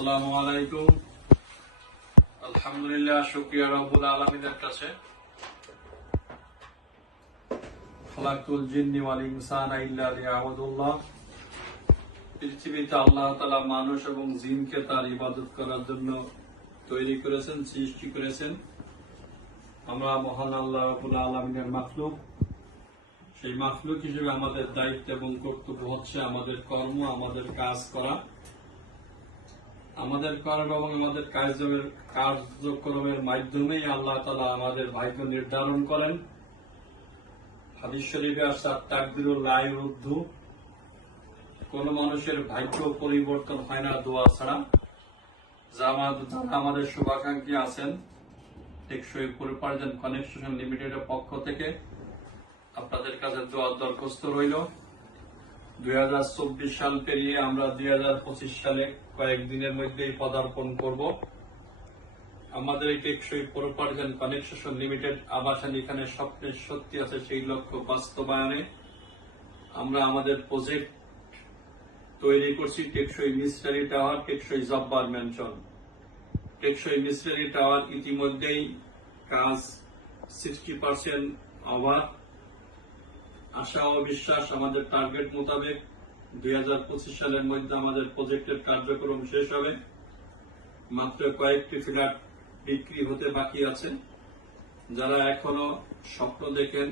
আসসালামু আলাইকুম। আলহামদুলিল্লাহ, শুক্রিয়া রব্বুল কাছে। জিন্নি ওয়াল ইল্লা লিয়াবুদুল্লাহ। পৃথিবীতে আল্লাহ তাআলা মানুষ এবং জিনকে তার ইবাদত করার জন্য তৈরি করেছেন, সৃষ্টি করেছেন। আমরা মহান আল্লাহ রাব্বুল আলমিনের মাখলুক। সেই মাখলুক হিসেবে আমাদের দায়িত্ব এবং কর্তব্য হচ্ছে আমাদের কর্ম, আমাদের কাজ করা। আমাদের কর্ম এবং আমাদের কার্যের কার্যক্রমের মাধ্যমেই আল্লাহ তালা আমাদের ভাগ্য নির্ধারণ করেন। হাদিস শরীফে আসার তাকদিরুল লাইরুদ্ধ কোন মানুষের ভাগ্য পরিবর্তন হয় না দোয়া ছাড়া। যা আমাদের শুভাকাঙ্ক্ষী আছেন, টেকসই পরিপার্জন কানেকশন লিমিটেডের পক্ষ থেকে আপনাদের কাছে দোয়ার দরখাস্ত রইল। দুই হাজার চব্বিশ সাল পেরিয়ে আমরা দুই সালে কয়েকদিনের মধ্যেই পদার্পণ করব। আমাদের এই টেকসই প্রোপার্জন কানেকশন লিমিটেড আবাসন এখানে স্বপ্নের সত্যি আছে সেই লক্ষ্য বাস্তবায়নে। আমরা আমাদের প্রজেক্ট তৈরি করছি টেকসই মিস্টারি টাওয়ার, টেকসই জব্বার ম্যানশন টেকসই মিস্টারি টাওয়ার ইতিমধ্যেই কাজ সিক্সটি পার্সেন্ট অভাব আশা ও বিশ্বাস আমাদের টার্গেট মোতাবেক দুই হাজার পঁচিশ সালের মধ্যে আমাদের প্রজেক্টের কার্যক্রম শেষ হবে। মাত্র কয়েকটি ফ্ল্যাট বিক্রি হতে বাকি আছে। যারা এখনও স্বপ্ন দেখেন